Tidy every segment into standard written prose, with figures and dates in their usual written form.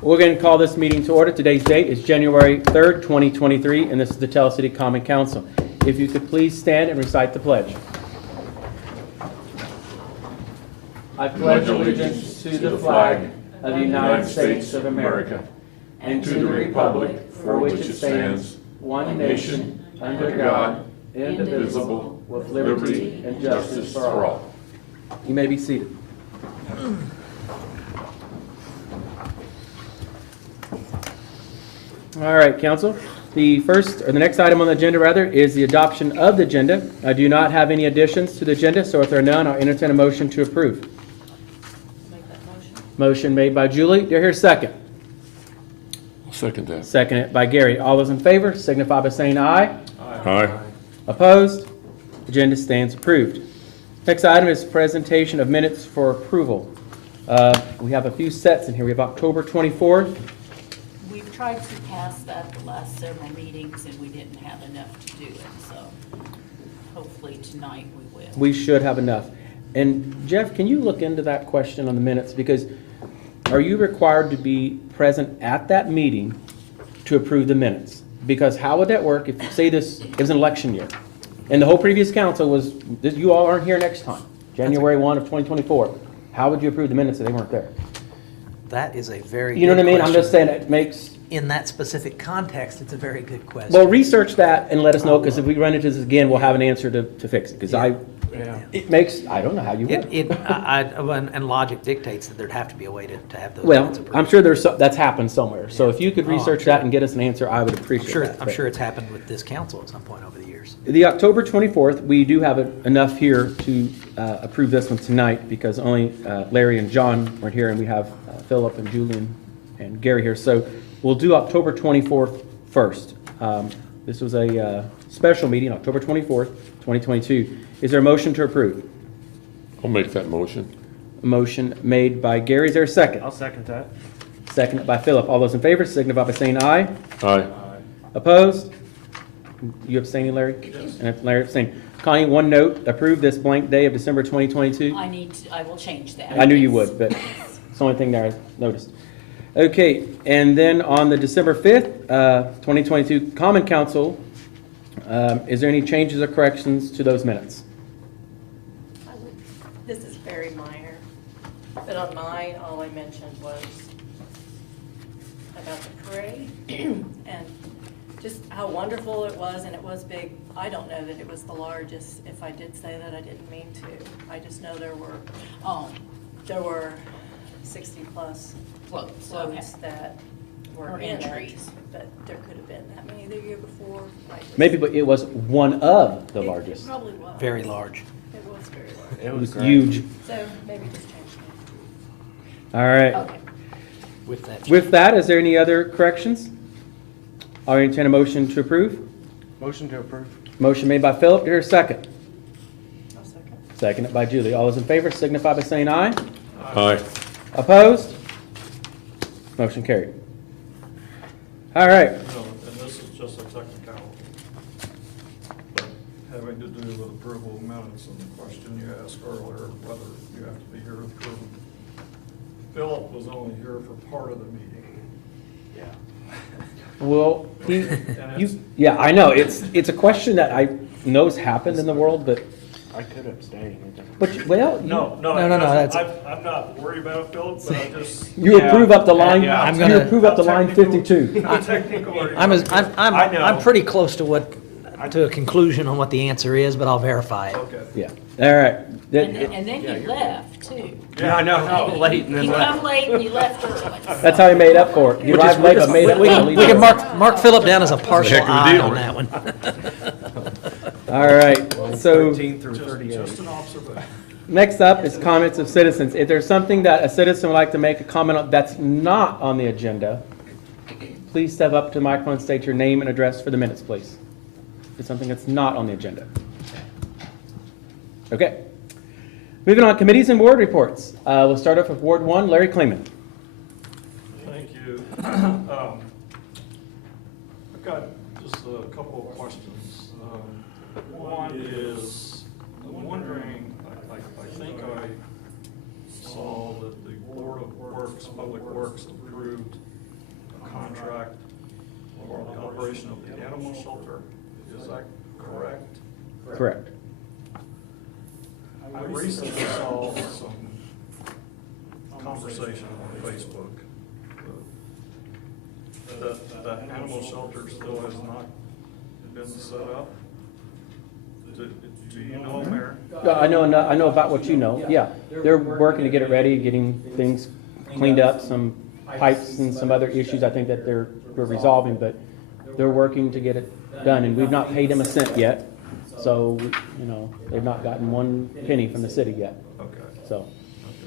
We're going to call this meeting to order. Today's date is January 3rd, 2023, and this is the Tell City Common Council. If you could please stand and recite the pledge. I pledge allegiance to the flag of the United States of America and to the republic for which it stands, one nation, under God, indivisible, with liberty and justice for all. You may be seated. All right, council. The next item on the agenda, is the adoption of the agenda. I do not have any additions to the agenda, so if there are none, I'll entertain a motion to approve. Make that motion. Motion made by Julie. Do I hear a second? I'll second that. Seconded by Gary. All those in favor signify by saying aye. Aye. Opposed? Agenda stands approved. Next item is presentation of minutes for approval. We have a few sets in here. We have October 24th. We've tried to pass that the last several meetings, and we didn't have enough to do it, so hopefully tonight we will. We should have enough. And Jeff, can you look into that question on the minutes? Because are you required to be present at that meeting to approve the minutes? Because how would that work if, say this, it was an election year, and the whole previous council was, you all aren't here next time, January 1 of 2024. How would you approve the minutes if they weren't there? That is a very You know what I good mean? I'm just question. saying it makes, In that specific context, it's a very good question. well, research that and let us know, because if we run into this again, we'll have an answer to fix it. Because it makes, I don't know how you would. And logic dictates that there'd have to be a way to have those Well, minutes approved. I'm sure that's happened somewhere. So if you could Oh, I'm research sure. that and get us an answer, I would appreciate that. I'm sure it's happened with this council at some point over the years. The October 24th, we do have enough here to approve this one tonight, because only Larry and John weren't here, and we have Philip and Julian and Gary here. So we'll do October 24th first. This was a special meeting, October 24th, 2022. Is there a motion to approve? I'll make that motion. A motion made by Gary. Is there a second? I'll second that. Seconded by Philip. All those in favor signify by saying aye. Aye. Opposed? You abstaining, Larry? Yes. And Larry abstaining. Connie, one note, approve this blank day of December 2022. I will change that. I knew you would, but it's the only thing there I noticed. Okay, and then on the December 5th, 2022 Common Council, is there any changes or corrections to those minutes? This is very minor, but on mine, all I mentioned was about the parade and just how wonderful it was, and it was big. I don't know that it was the largest. If I did say that, I didn't mean to. I just know there were 60-plus Floats, floats that were Or in it, entries. but there could have been that many the year before. Maybe, but it was one of the largest. It probably was. Very large. It was very large. It was huge. So maybe just change it. All right. Okay. With that. With that, is there any other corrections? I'll entertain a motion to approve. Motion to approve. Motion made by Philip. Here's a second. I'll second. Seconded by Julie. All those in favor signify by saying aye. Aye. Opposed? Motion carried. All right. No, and this is just a technicality. But having to do with approval of minutes and the question you asked earlier, whether you have to be here to approve them. Philip was only here for part of the meeting. Well, yeah, I know. It's a question that I know has happened in the world, but, I could abstain. well, No, that's- I'm not worried about Philip, but I just. you approve up the line, Yeah, I'm you gonna- approve up to line 52. Technical. I'm pretty close to a conclusion on what the answer is, but I'll verify it. Okay. Yeah, all right. And then you left, too. Yeah, I know, late and then You left. come late and you left early. That's how he made up for it. He arrived late, but made up. We early. can mark Philip down as a partial heck of a eye deal. on that one. All right, so 13 through 38. Just an observation. next up is comments of citizens. If there's something that a citizen would like to make a comment on that's not on the agenda, please step up to the microphone and state your name and address for the minutes, please. If it's something that's not on the agenda. Okay. Moving on, committees and board reports. We'll start off with Ward 1, Larry Kleeman. Thank you. I've got just a couple of questions. One is, I'm wondering, I think I saw that the Board of Works, Public Works approved contract for the operation of the animal shelter. Is that correct? Correct. I recently saw some conversation on Facebook that the animal shelter still has not been set up. Do you know, Mayor? I know about what you know, yeah. They're working to get it ready, getting things cleaned up, some pipes and some other issues I think that we're resolving, but they're working to get it done, and we've not paid them a cent yet. So, you know, they've not gotten one penny from the city yet, Okay. so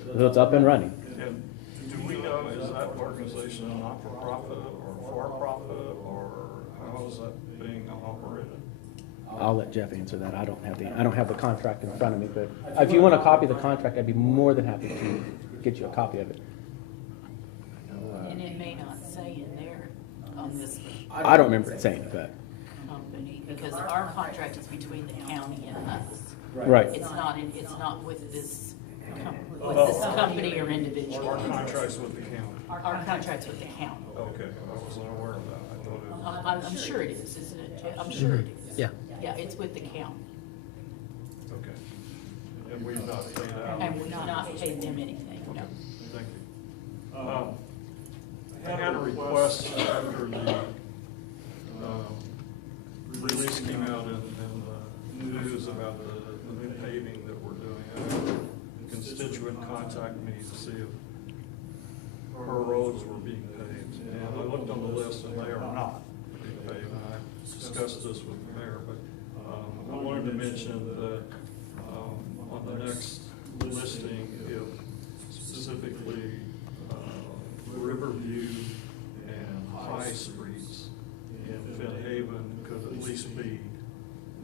it's up and running. And do we know, is that organization a not-for-profit or for-profit, or how is that being operated? I'll let Jeff answer that. I don't have the contract in front of me, but if you want a copy of the contract, I'd be more than happy to get you a copy of it. And it may not say in there on this I don't remember it saying it, but, company, because our contract is between the county and us. right. It's not with this company or individual. Our contracts with the county? Our contract's with the county. Okay, I wasn't aware of that. I thought it was, I'm sure it is, isn't it, Jeff? I'm sure it is. Yeah. Yeah, it's with the county, okay. And we've not paid out? and we've not paid them anything, no. Thank you. I had a request after the release came out in the news about the new paving that we're doing. A constituent contacted me to see if her roads were being paved. And I looked on the list and they are not being paved. And I discussed this with the mayor, but I wanted to mention that on the next listing, if specifically Riverview and High Streets in Finn Haven could at least be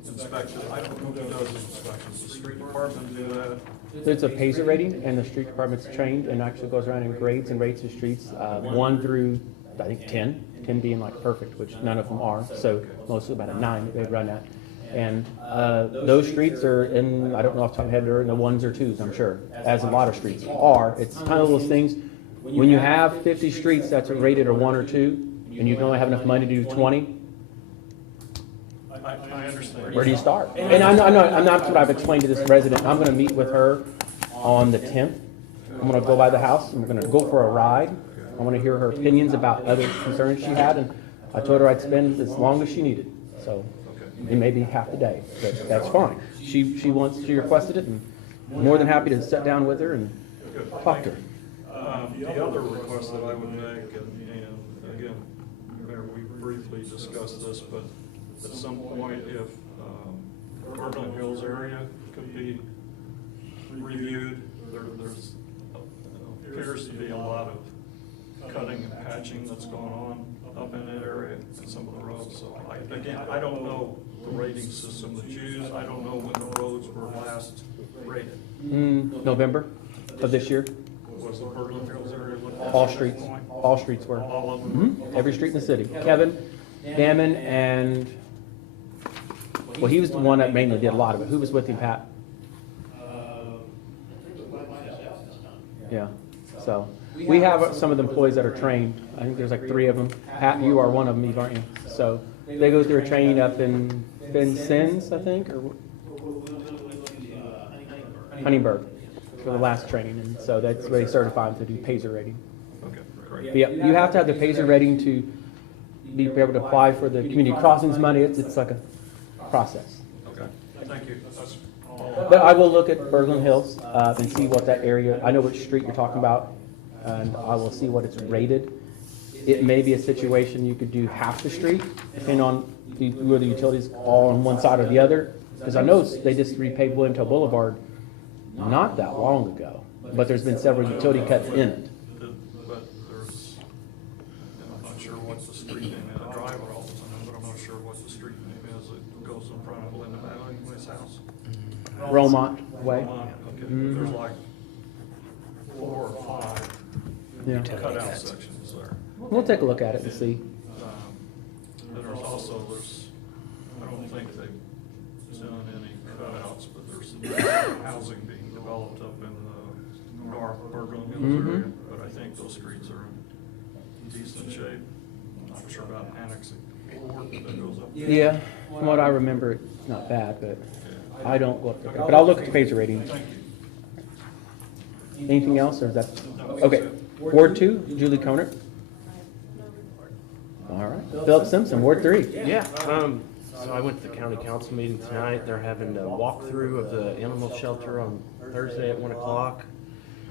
inspected. I don't know who does inspections. The street department do that? It's a PASER rating, and the street department's trained and actually goes around and grades and rates the streets, 1 through, I think, 10, 10 being like perfect, which none of them are, so mostly about a 9 they run at. And those streets are in, I don't know off the top of my head, they're in the 1s or 2s, I'm sure, as a lot of streets are. It's kind of those things, when you have 50 streets that's rated a 1 or 2, and you can only have enough money to do 20, I understand. where do you start? And I know, that's what I've explained to this resident. I'm gonna meet with her on the 10th. I'm gonna go by the house, and we're gonna go for a ride. I wanna hear her opinions about other concerns she had, and I told her I'd spend as long as she needed. So, it may be half the day, but that's fine. She requested it, and I'm more than happy to sit down with her and talk to her. The other request that I would make, and again, Mayor, we briefly discussed this, but at some point, if Kirkland Hills area could be reviewed, there's appears to be a lot of cutting and patching that's going on up in that area and some of the roads. So I don't know the rating system that's used. I don't know when the roads were last rated. November of this year, Was the Kirkland Hills area looked at? all streets were. All of them? Every street in the city. Kevin, Damon, and, well, he was the one that mainly did a lot of it. Who was with him, Pat? Yeah, so, we have some of the employees that are trained. I think there's like 3 of them. Pat, you are one of them, Eve, aren't you? So, they go through a training up in Vincennes, I think, or Huntingburg for the last training, and so that's where they certify them to do PASER rating. Okay, great. But yeah, you have to have the PASER rating to be able to apply for the community crossings money. It's like a process. Okay, thank you. That's all. But I will look at Berglund Hills and see what that area, I know which street you're talking about, and I will see what it's rated. It may be a situation you could do half the street, depending on where the utilities all on one side or the other. Because I know they just repaved Williamtown Boulevard not that long ago, but there's been several utility cuts in it. But there's, and I'm not sure what the street name is. I drive it all the time, but I'm not sure what the street name is that goes in front of Linda Mattingly's house. Romont Way. Okay, there's like 4 or 5 Yeah. cutout sections there. We'll take a look at it and see. And there's also, I don't think they've done any cutouts, but there's some housing being developed up in the North Berglund Hills area. But I think those streets are in decent shape. not sure about annexing Ward that goes up. Yeah, from what I remember, it's not bad, but I don't go up there. But I'll look at the phaser ratings. Thank you. Anything else, or is that, okay. Ward 2, Julie Conant. All right. Philip Simpson, Ward 3. Yeah, so I went to the county council meeting tonight. They're having a walkthrough of the animal shelter on Thursday at 1 o'clock.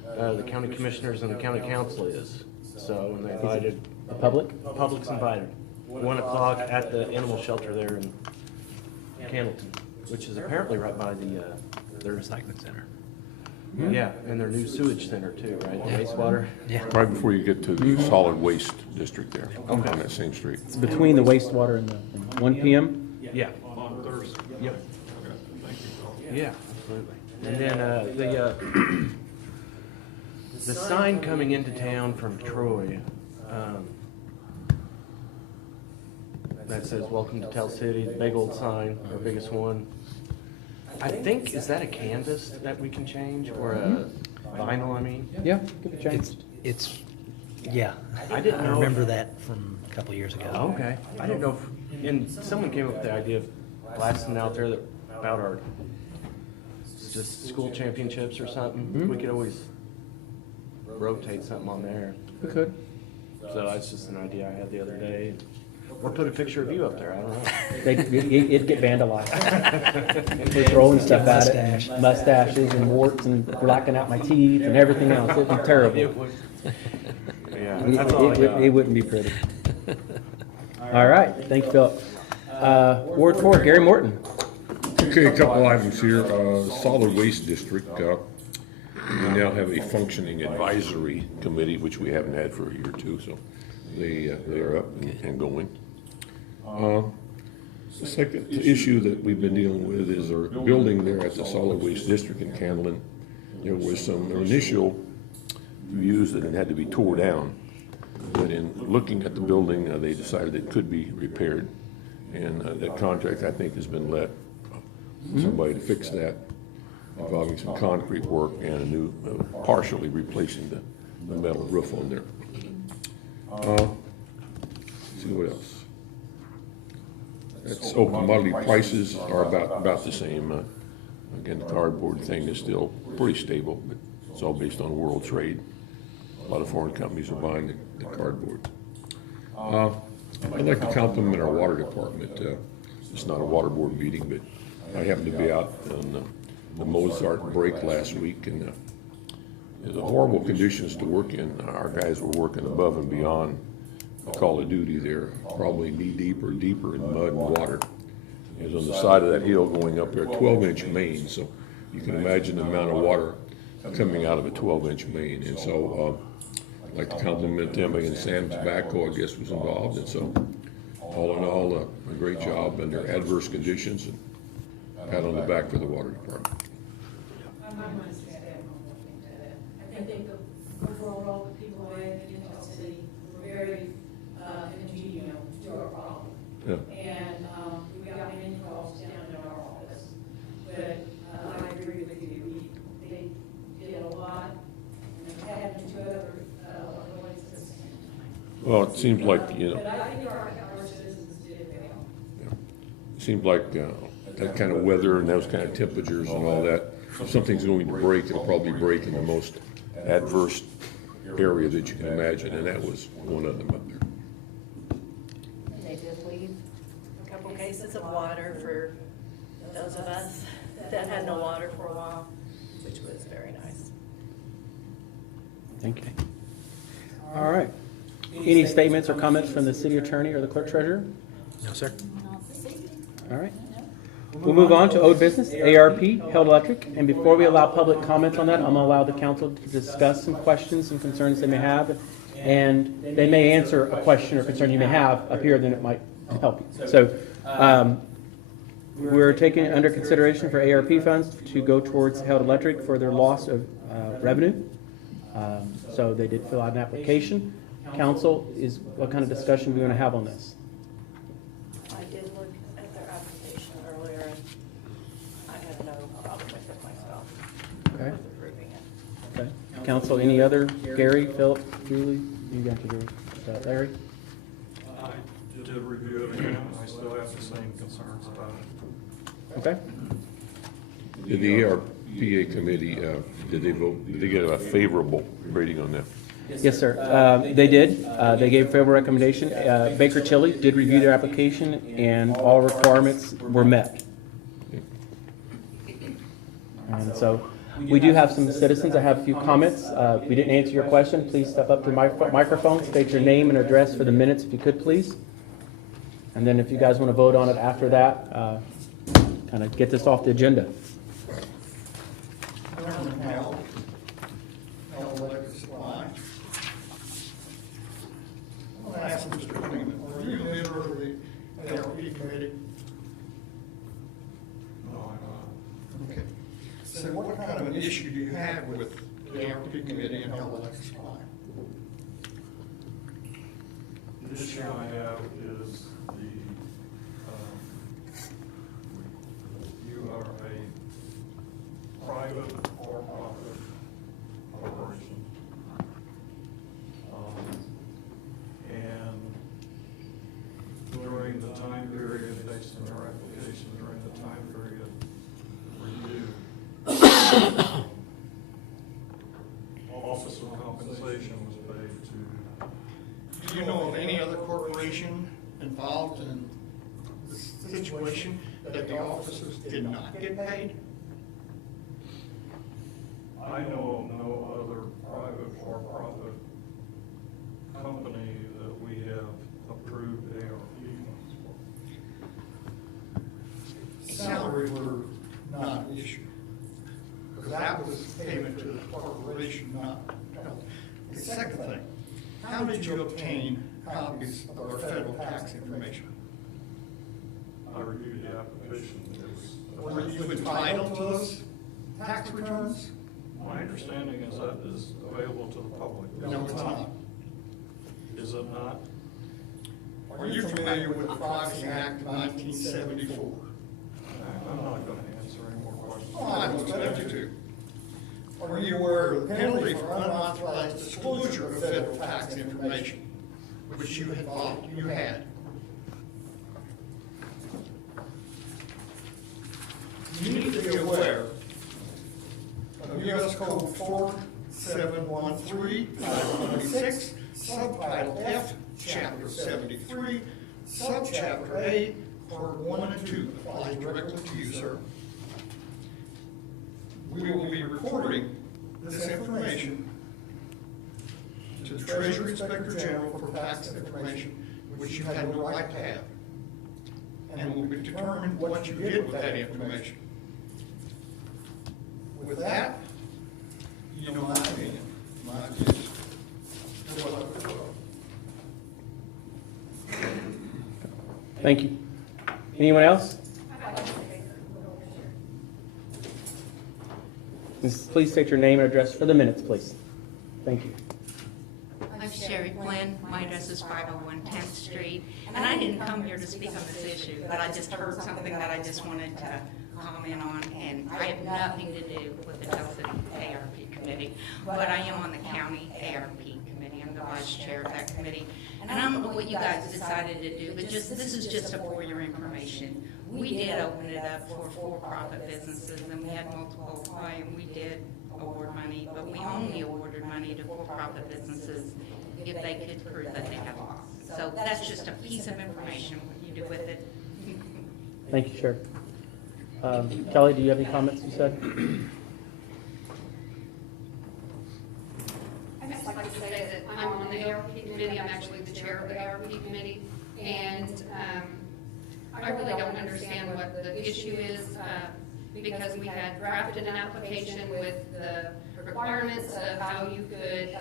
The county commissioners and the county council is, so, and they invited, The public? public's invited. 1 o'clock at the animal shelter there in Candleton, which is apparently right by their Recycling center. yeah, and their new sewage center too, right? The wastewater. Yeah. Right before you get to the solid waste district there, on that same street. It's between the wastewater and the 1 PM? Yeah. On Thursday. Yep. Okay, thank you, Phil. Yeah, absolutely. And then the sign coming into town from Troy, that says "Welcome to Tell City," the big old sign, our biggest one. I think, is that a canvas that we can change, or a vinyl, I mean? Yeah, give it a chance. It's, yeah. I didn't know. remember that from a couple years ago. Okay, I didn't know, and someone came up with the idea of blasting out there about our, just school championships or something. We could always rotate something on there. We could. So that's just an idea I had the other day. Or put a picture of you up there, I don't know. It'd get vandalized. We're throwing stuff at it, mustaches and warts and blacking out my teeth and everything else. It'd be terrible. It would. Yeah, that's all I got. It wouldn't be pretty. All right, thank you, Philip. Ward 4, Gary Morton. Okay, a couple items here. Solid Waste District, we now have a functioning advisory committee, which we haven't had for a year or two, so they are up and going. The second issue that we've been dealing with is our building there at the Solid Waste District in Candleton. There was some initial views that it had to be tore down, but in looking at the building, they decided it could be repaired. And that contract, I think, has been let somebody to fix that, involving some concrete work and a new, partially replacing the metal roof on there. See what else? That's, commodity prices are about the same. Again, the cardboard thing is still pretty stable, but it's all based on world trade. A lot of foreign companies are buying the cardboard. I'd like to compliment our water department. It's not a water board meeting, but I happened to be out on the Mozart break last week, and the horrible conditions to work in. Our guys were working above and beyond the call of duty there, probably knee deep or deeper in mud and water. It was on the side of that hill going up there, 12-inch main, so you can imagine the amount of water coming out of a 12-inch main. And so I'd like to compliment them, and Sam Tobacco, I guess, was involved. And so all in all, a great job under adverse conditions, and pat on the back for the water department. I might want to say that one more thing to that. I think the overall, the people in Tell City were very congenial to our problem. Yeah. And we got many calls down at our office. But I agree with you, they did a lot, and they had two other ways at the same time. Well, it seems like, But I think our citizens did well. it seems like that kind of weather and those kind of temperatures and all that, if something's going to break, it'll probably break in the most adverse area that you can imagine, and that was one of them up there. And they did leave a couple cases of water for those of us that had no water for a while, which was very nice. Thank you. All right. Any statements or comments from the city attorney or the clerk treasurer? No, sir. Not this evening. All right. We'll move on to old business, ARP, Held Electric. And before we allow public comments on that, I'm going to allow the council to discuss some questions and concerns they may have. And they may answer a question or concern you may have up here, then it might help you. So we're taking under consideration for ARP funds to go towards Held Electric for their loss of revenue. So they did fill out an application. Council, what kind of discussion are we going to have on this? I did look at their application earlier, and I had no problem with it myself. Okay. With approving it. Okay. Council, any other? Gary, Philip, Julie, you got to do Larry? did review it again, and I still have the same concerns about it. Okay? Did the ARPA committee, did they vote, did they get a favorable rating on that? Yes, sir. They did. They gave a favorable recommendation. Baker Tilly did review their application, and all requirements were met. And so, we do have some citizens that have a few comments. If we didn't answer your question, please step up to the microphone, state your name and address for the minutes, if you could, please. And then if you guys want to vote on it after that, kind of get this off the agenda. Norman Howell, Electric Supply. I want to ask Mr. Freeman, are you a member of the ARP committee? No, I'm not. Okay. So what kind of an issue do you have with the ARP committee and Electric Supply? The issue I have is you are a private for-profit corporation. And during the time period based on your application, during the time period review, officer compensation was paid to. Do you know of any other corporation involved in this situation that the officers did not get paid? I know of no other private for-profit company that we have approved ARP funds for. Salaries were not an issue. Because that was payment to the corporation, not. The second thing, how did you obtain copies of our federal tax information? I reviewed the application. It was- Were you entitled to those tax returns? My understanding is that is available to the public. No, it's not. Is it not? Are you familiar with the Privacy Act of 1974? I'm not going to answer any more questions. Well, I don't expect you to. Are you aware of the penalty for unauthorized disclosure of federal tax information, which you had? You need to be aware of U.S. Code 4713-526, Subtitle F, Chapter 73, Subchapter A, Part 1 and 2, applies directly to you, sir. We will be reporting this information to the Treasury Inspector General for tax information, which you had no right to have. And will be determined what you did with that information. With that, you know my opinion. My opinion. You're welcome. Thank you. Anyone else? Please state your name and address for the minutes, please. Thank you. I'm Sherry Flynn. My address is 501 10th Street. And I didn't come here to speak on this issue, but I just heard something that I just wanted to comment on. And I have nothing to do with the Tell City ARP committee, but I am on the county ARP committee. I'm the vice chair of that committee. And I don't know what you guys decided to do, but this is just for your information. We did open it up for for-profit businesses, and we had multiple apply, and we did award money, but we only awarded money to for-profit businesses if they could prove that they had loss. So that's just a piece of information, what you do with it. Thank you, Sheriff. Kelly, do you have any comments you said? I'd just like to say that I'm on the ARP committee, I'm actually the chair of the ARP committee, and I really don't understand what the issue is, because we had drafted an application with the requirements of how you could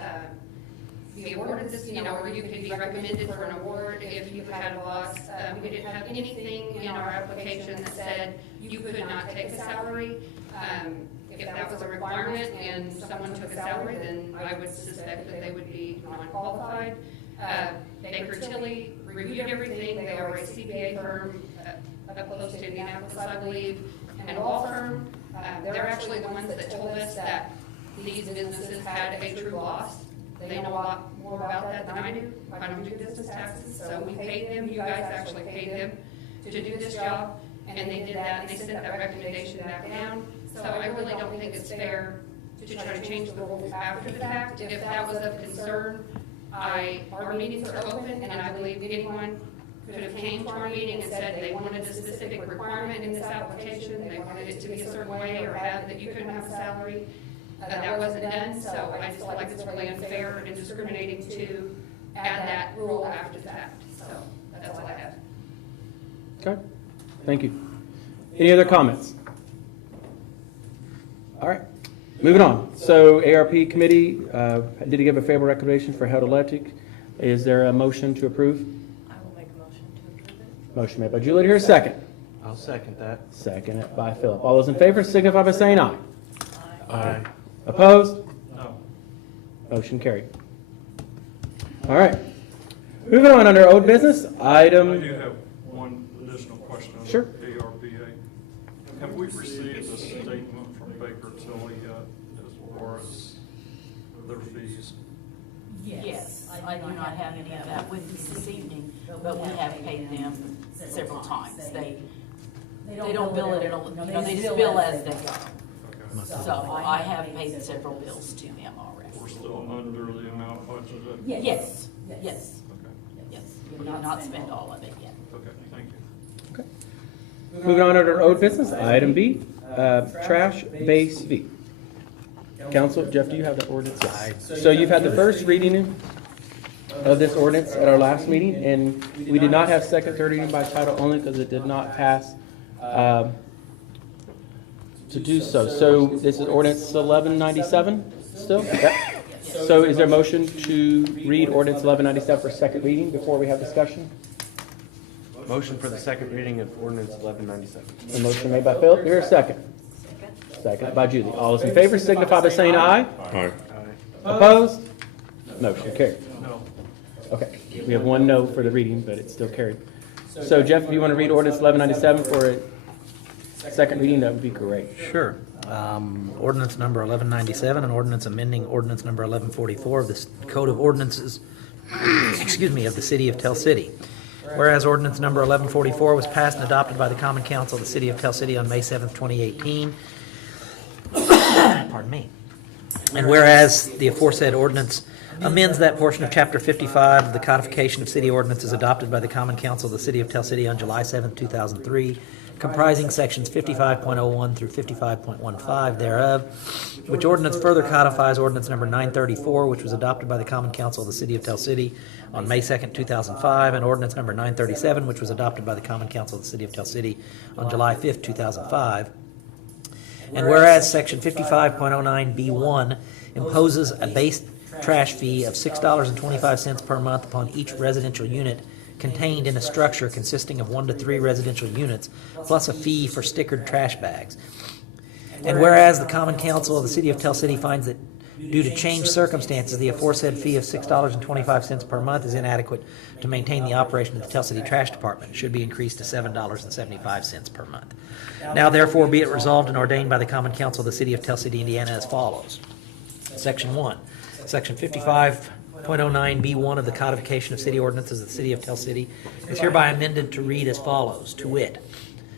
be awarded this, or you could be recommended for an award if you had a loss. We didn't have anything in our application that said you could not take a salary. If that was a requirement and someone took a salary, then I would suspect that they would be non-qualified. Baker Tilly reviewed everything. They are a CPA firm up close to Indianapolis, I believe, and a law firm. They're actually the ones that told us that these businesses had a true loss. they know a lot more about that than I do. I don't do business taxes, so we paid them, you guys actually paid them to do this job, and they did that, and they sent that recommendation back down. So I really don't think it's fair to try to change the rules after the fact. If that was of concern, our meetings are open, and I believe anyone could have came to our meeting and said they wanted a specific requirement in this application, they wanted it to be a certain way, or have, that you couldn't have a salary. That wasn't done, so I just feel like it's really unfair and discriminating to add that rule after the fact. So that's all I have. Okay, thank you. Any other comments? All right, moving on. So ARP committee, did give a favorable recommendation for Held Electric. Is there a motion to approve? I will make a motion to approve it. Motion made by Julie, here a second. I'll second that. Second by Philip. All those in favor signify by saying aye. Aye. Opposed? No. Motion carried. All right. Moving on under old business, I item, do have one additional question on Sure. ARPA. Have we received a statement from Baker Tilly yet as far as their fees? Yes, I do not have any of that with me this evening, but we have paid them several times. They don't bill it, they just bill as they go. Okay. So I have paid several bills to them already. We're still under the amount budgeted? Yes, yes, Okay, yes. We did not spend all of it yet. okay, thank you. moving on under old business, item B, trash base fee. Council, Jeff, do you have that ordinance? Yes. So you've had the first reading of this ordinance at our last meeting, and we did not have second, third reading by title only because it did not pass to do so. So this is ordinance 1197 still? Yep. So is there a motion to read ordinance 1197 for second reading before we have discussion? Motion for the second reading of ordinance 1197. A motion made by Phil. Here a second. Second by Julie. All those in favor signify by saying aye. Aye. Opposed? Motion carried. No. Okay. We have one no for the reading, but it's still carried. So Jeff, if you want to read ordinance 1197 for a second reading, that would be great. Sure. Ordinance number 1197, an ordinance amending ordinance number 1144 of the Code of Ordinances, excuse me, of the City of Tell City. Whereas ordinance number 1144 was passed and adopted by the Common Council of the City of Tell City on May 7th, 2018. Pardon me. And whereas the aforesaid ordinance amends that portion of Chapter 55 of the Codification of City Ordinances adopted by the Common Council of the City of Tell City on July 7th, 2003, comprising sections 55.01 through 55.15 thereof, which ordinance further codifies ordinance number 934, which was adopted by the Common Council of the City of Tell City on May 2nd, 2005, and ordinance number 937, which was adopted by the Common Council of the City of Tell City on July 5th, 2005. And whereas section 55.09B1 imposes a base trash fee of $6.25 per month upon each residential unit contained in a structure consisting of 1 to 3 residential units, plus a fee for stickered trash bags. And whereas the Common Council of the City of Tell City finds that due to changed circumstances, the aforesaid fee of $6.25 per month is inadequate to maintain the operation of the Tell City Trash Department. It should be increased to $7.75 per month. Now therefore be it resolved and ordained by the Common Council of the City of Tell City, Indiana as follows. Section 1. Section 55.09B1 of the Codification of City Ordinances of the City of Tell City is hereby amended to read as follows, to wit.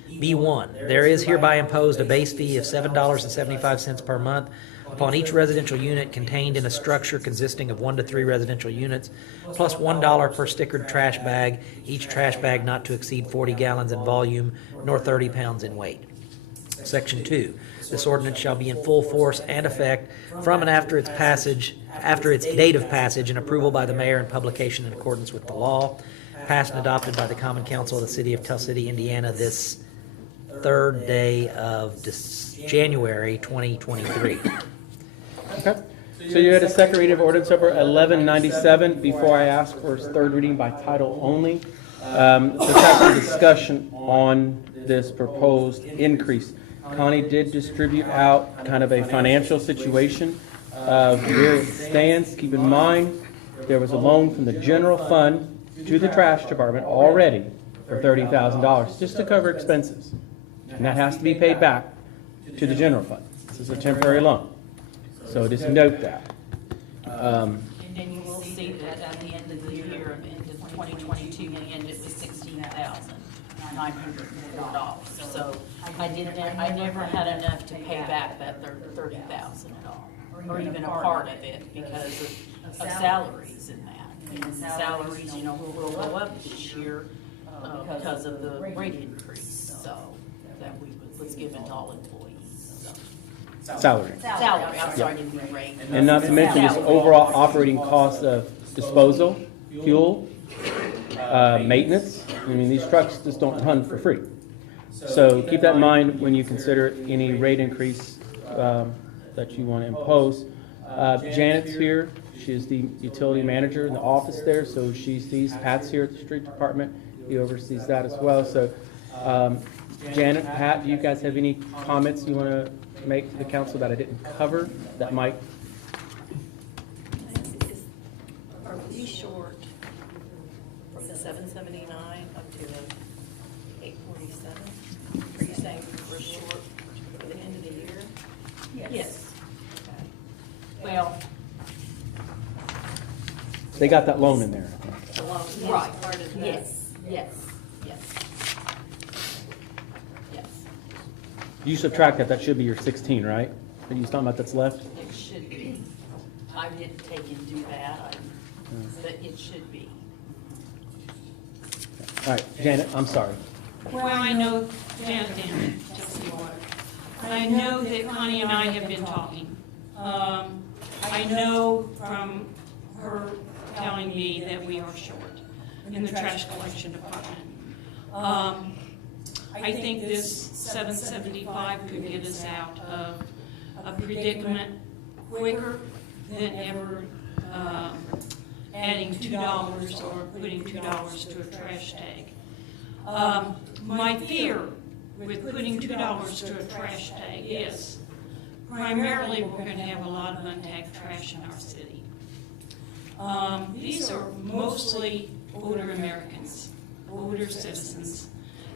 B1. There is hereby imposed a base fee of $7.75 per month upon each residential unit contained in a structure consisting of 1 to 3 residential units, plus $1 per stickered trash bag, each trash bag not to exceed 40 gallons in volume, nor 30 pounds in weight. Section 2. This ordinance shall be in full force and effect from and after its date of passage and approval by the mayor and publication in accordance with the law, passed and adopted by the Common Council of the City of Tell City, Indiana, this third day of January 2023. Okay. So you had a second reading of ordinance number 1197. Before I ask for its third reading by title only, let's have some discussion on this proposed increase. Connie did distribute out kind of a financial situation of where it stands. Keep in mind, there was a loan from the general fund to the trash department already for $30,000 just to cover expenses. And that has to be paid back to the general fund. This is a temporary loan. So just note that. And you will see that at the end of the year, of end of 2022, we ended with $16,904. So I never had enough to pay back that $30,000 at all, or even a part of it because of salaries in that. And salaries, you know, will go up this year because of the rate increase, so that was given to all employees, so. Salary. Salary, I'm sorry, I didn't mean rate. And not to mention just overall operating costs of disposal, fuel, maintenance. I mean, these trucks just don't run for free. So keep that in mind when you consider any rate increase that you want to impose. Janet's here. She is the utility manager in the office there, so she sees Pat's here at the street department. He oversees that as well. So Janet, Pat, do you guys have any comments you want to make to the council that I didn't cover that might? Are we short from the 779 up to the 847? Are you saying we're short for the end of the year? Yes. Well, They got that loan in there. The loan is right, part of that. yes, yes, yes. Yes, You subtract that, that should be your 16, right? Are you talking about that's left? it should be. I didn't take and do that, but it should be. All right, Janet, I'm sorry. Well, I know, Janet, just see what. I know that Connie and I have been talking. I know from her telling me that we are short in the trash collection department. I think this 775 could get us out of a predicament quicker than ever adding $2 or putting $2 to a trash tag. My fear with putting $2 to a trash tag is primarily we're going to have a lot of untagged trash in our city. These are mostly older Americans, older citizens.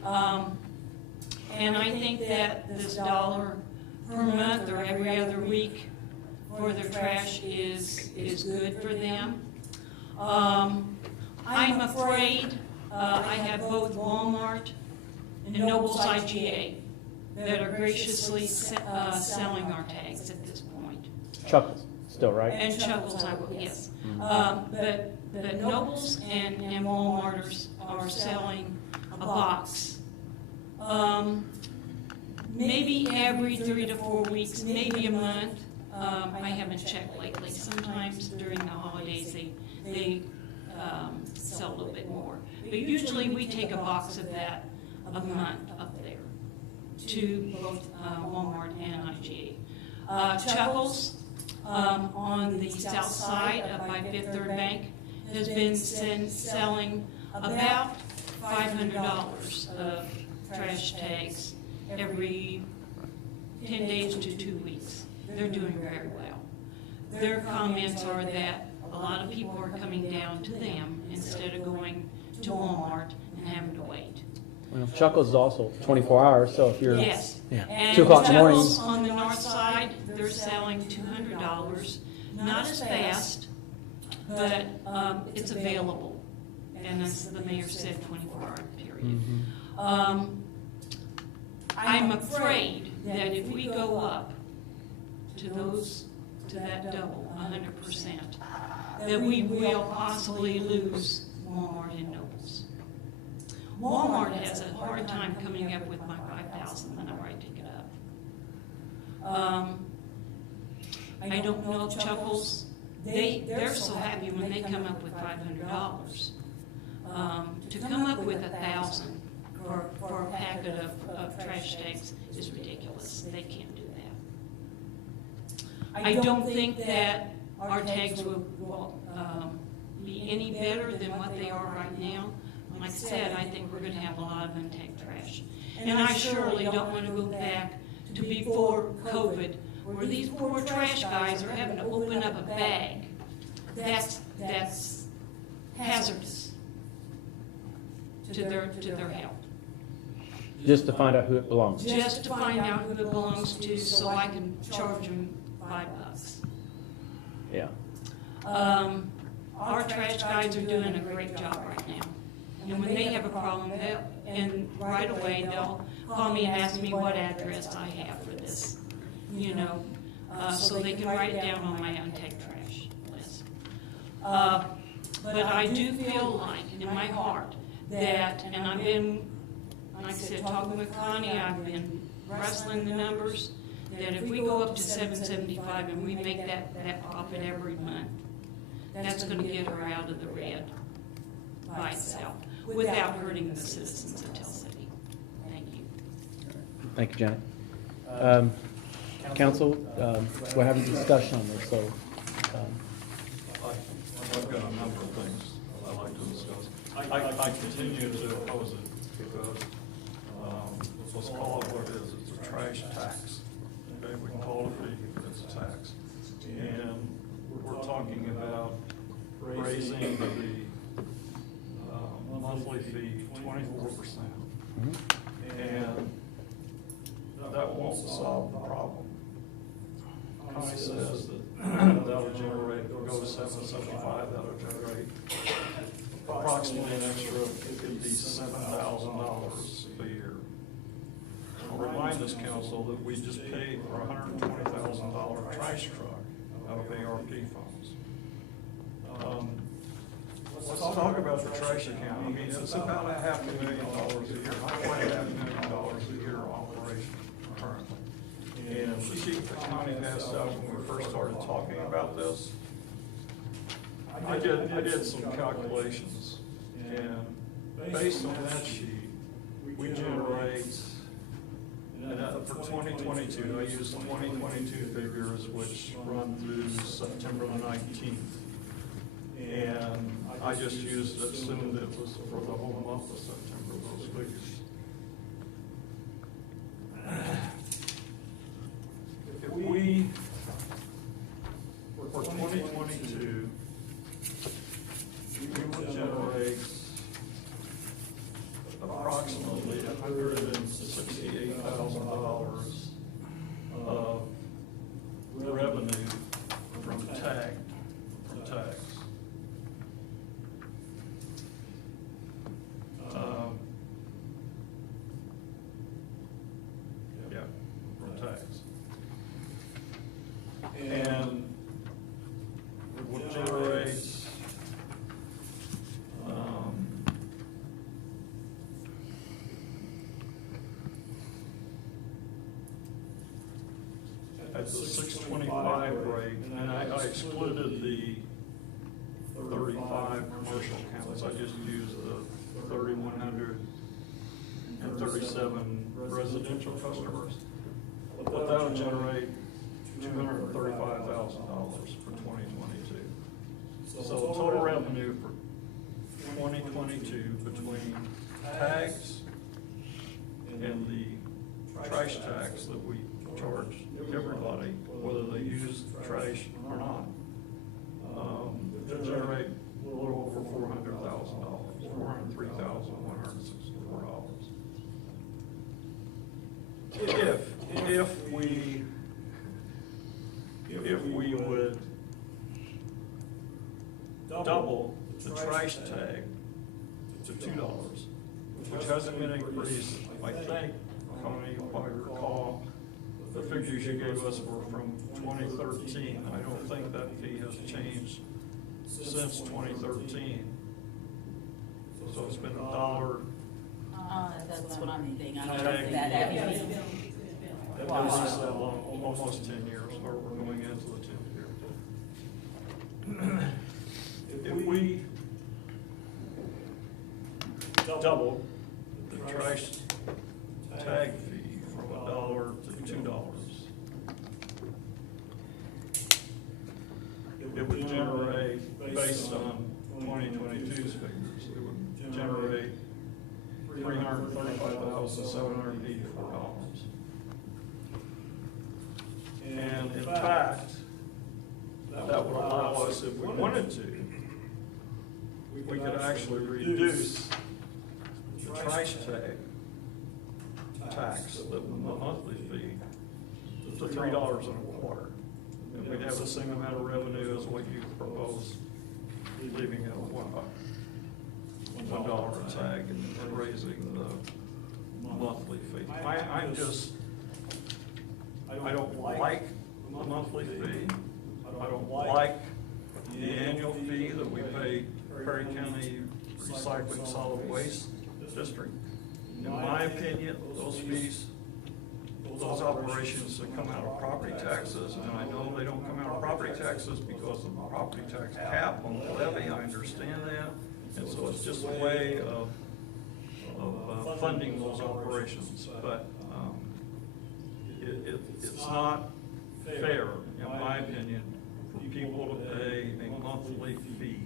And I think that this $1 per month or every other week for their trash is good for them. I'm afraid I have both Walmart and Nobles IGA that are graciously selling our tags at this point. Chuckles, still, right? And Chuckles, I will, yes. But Nobles and Walmarters are selling a box. Maybe every 3 to 4 weeks, maybe a month. I haven't checked lately. Sometimes during the holidays, they sell a little bit more. But usually we take a box of that a month up there to both Walmart and IGA. Chuckles on the south side by Fifth Third Bank has been selling about $500 of trash tags every 10 days to 2 weeks. They're doing very well. Their comments are that a lot of people are coming down to them instead of going to Walmart and having to wait. Well, Chuckles is also 24 hours, so if you're Yes. Yeah. And 2 o'clock in the morning. Chuckles on the north side, they're selling $200. Not as fast, but it's available. And as the mayor said, 24-hour period. I'm afraid that if we go up to that double, 100%, that we will possibly lose Walmart and Nobles. Walmart has a hard time coming up with my 5,000 whenever I take it up. I don't know if Chuckles, they're so happy when they come up with $500. To come up with 1,000 for a packet of trash tags is ridiculous. They can't do that. I don't think that our tags will be any better than what they are right now. Like I said, I think we're going to have a lot of untagged trash. And I surely don't want to go back to before COVID, where these poor trash guys are having to open up a bag. That's hazardous to their health. just to find out who it belongs to. Just to find out who it belongs to, so I can charge them $5. Yeah. our trash guys are doing a great job right now. And when they have a problem, and right away, they'll call me and ask me what address I have for this, you know, so they can write it down on my untake trash list. But I do feel like, in my heart, that, and I've been, like I said, talking with Connie, I've been wrestling the numbers, that if we go up to 775 and we make that profit every month, that's gonna get her out of the red by itself, without hurting the citizens of Tell City. Thank you. Thank you, Janet. Council, we're having a discussion on this, so, I've got a number of things I'd like to discuss. I continue to oppose it because, let's call it what it is, it's a trash tax. Okay, we can call it a fee, it's a tax. And we're talking about raising the monthly fee 24%. And that won't solve the problem. Connie says that that'll generate, it'll go to 775, that'll generate approximately an extra $57,000 a year. I'll remind this council that we just paid for a $120,000 trash truck out of ARP funds. Let's talk about the trash account. I mean, it's about $500,000 a year, $500,000 a year operation currently. And the sheet that Connie passed out when we first started talking about this, I did some calculations, and based on that sheet, we generate, and for 2022, I used 2022 figures which run through September the 19th. And I just assumed it was for the whole month of September, those figures. If we, for 2022, we would generate approximately $168,000 of revenue from tax. From tax. And it will generate at the 625 rate, and I excluded the 35 commercial accounts. I just used the 3,100 and 37 residential customers. But that would generate $235,000 for 2022. So total revenue for 2022 between tax and the trash tax that we charge everybody, whether they use trash or not, it'll generate a little over $400,000, $403,164. If we would double the trash tag to $2, which hasn't been increased, I think, Connie, if I recall, the figures you gave us were from 2013. I don't think that fee has changed since 2013. So it's been $1. That's what I'm thinking. I don't Tag. think that At least almost 10 years, or we're going into the 10th year. If we double the trash tag fee from $1 to $2, it would generate, based on 2022's figures, it would generate $335,784. And in fact, that would allow us, if we wanted to, we could actually reduce the trash tag tax, the monthly fee, to $3.25. And we'd have the same amount of revenue as what you propose raising the monthly fee. I don't like the monthly fee. I don't like the annual fee that we pay Perry County Recycling Solid Waste District. In my opinion, those fees, those operations that come out of property taxes, and I know they don't come out of property taxes because of the property tax cap on the levy, I understand that. And so it's just a way of funding those operations, but it's not fair, in my opinion, for people to pay a monthly fee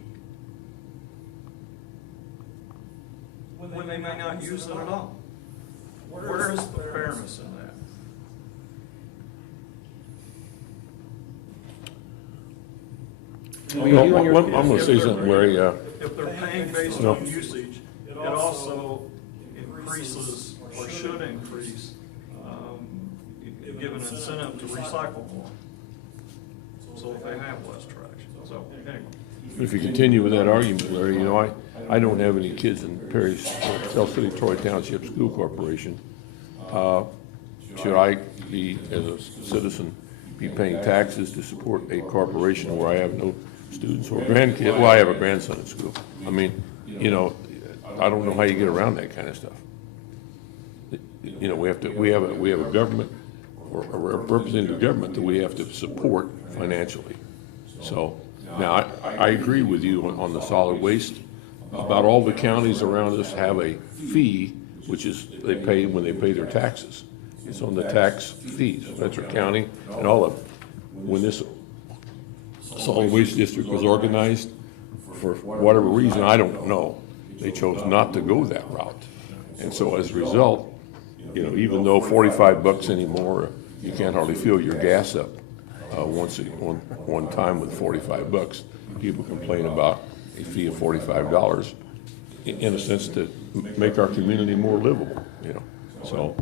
when they may not use it at all. Where is the fairness in that? Well, you do on your- I'm gonna say something, Larry, If they're paying based on usage, it also increases, or should increase, give an incentive to recycle more. So if they have less trash. So, anyway. if you continue with that argument, Larry, you know, I don't have any kids in Perry's, Tell City, Troy Township School Corporation. Should I be, as a citizen, be paying taxes to support a corporation where I have no students or grandkids? Well, I have a grandson in school. I mean, you know, I don't know how you get around that kind of stuff. You know, we have a government, or a representative government that we have to support financially. So, now, I agree with you on the solid waste. About all the counties around us have a fee, which is, they pay when they pay their taxes. It's on the tax fees, Metro County and all of them. When this solid waste district was organized, for whatever reason, I don't know, they chose not to go that route. And so as a result, you know, even though 45 bucks anymore, you can't hardly fill your gas up one time with 45 bucks. People complain about a fee of $45 in a sense to make our community more livable, you know, so.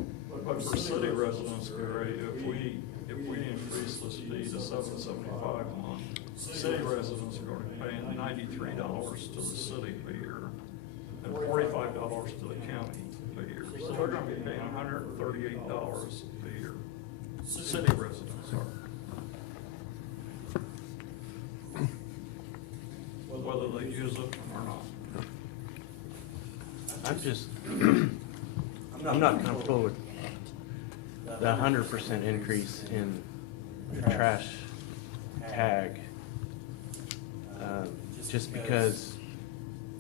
But for city residents, Gary, if we increase this fee to $7.75 a month, city residents are going to be paying $93 to the city per year and $45 to the county per year. So they're going to be paying $138 a year. City residents are. Whether they use it or not. I'm just, I'm not comfortable with the 100% increase in the trash tag, just because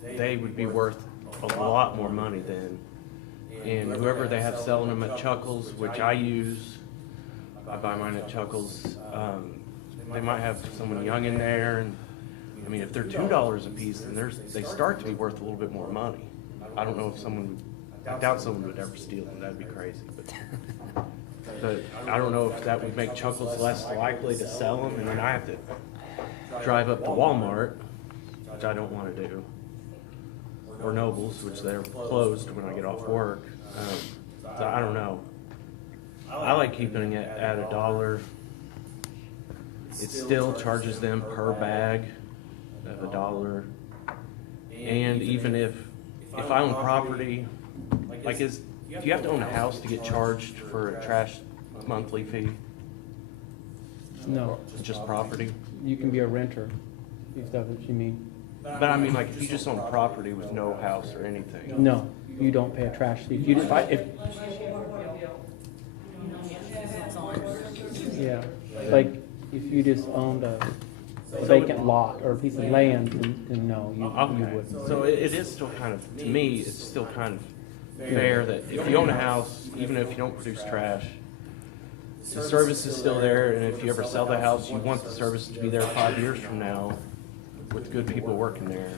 they would be worth a lot more money than, and whoever they have selling them at Chuckles, which I use, I buy mine at Chuckles, they might have someone young in there, and I mean, if they're $2 a piece, then they start to be worth a little bit more money. I don't know if I doubt someone would ever steal them, that'd be crazy, but I don't know if that would make Chuckles less likely to sell them, and then I have to drive up to Walmart, which I don't want to do, or Nobles, which they're closed when I get off work. So I don't know. I like keeping it at $1. It still charges them per bag of $1. And even if I own property, like do you have to own a house to get charged for a trash monthly fee? No, It's just property? you can be a renter, if that's what you mean. But I mean, like, if you just own property with no house or anything. No, you don't pay a trash fee. Yeah, like, if you just owned a vacant lot or a piece of land, then no, you Okay, wouldn't. so it is still kind of, to me, it's still kind of fair that if you own a house, even if you don't produce trash, the service is still there, and if you ever sell the house, you want the service to be there 5 years from now with good people working there.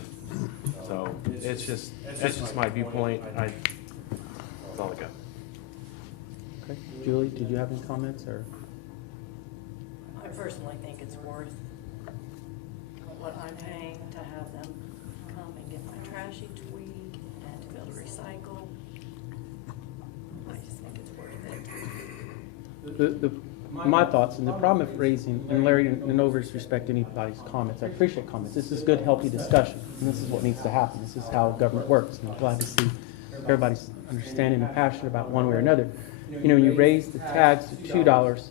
So that's just my viewpoint. That's all I got. Okay, Julie, did you have any comments, or? I personally think it's worth what I'm paying to have them come and get my trash each week and to be able to recycle. I just think it's worth it. My thoughts, and the problem of raising, and Larry, in no disrespect to anybody's comments, I appreciate comments. This is good, healthy discussion, and this is what needs to happen. This is how government works, and I'm glad to see everybody's understanding and passionate about one way or another. You know, when you raise the tags to $2,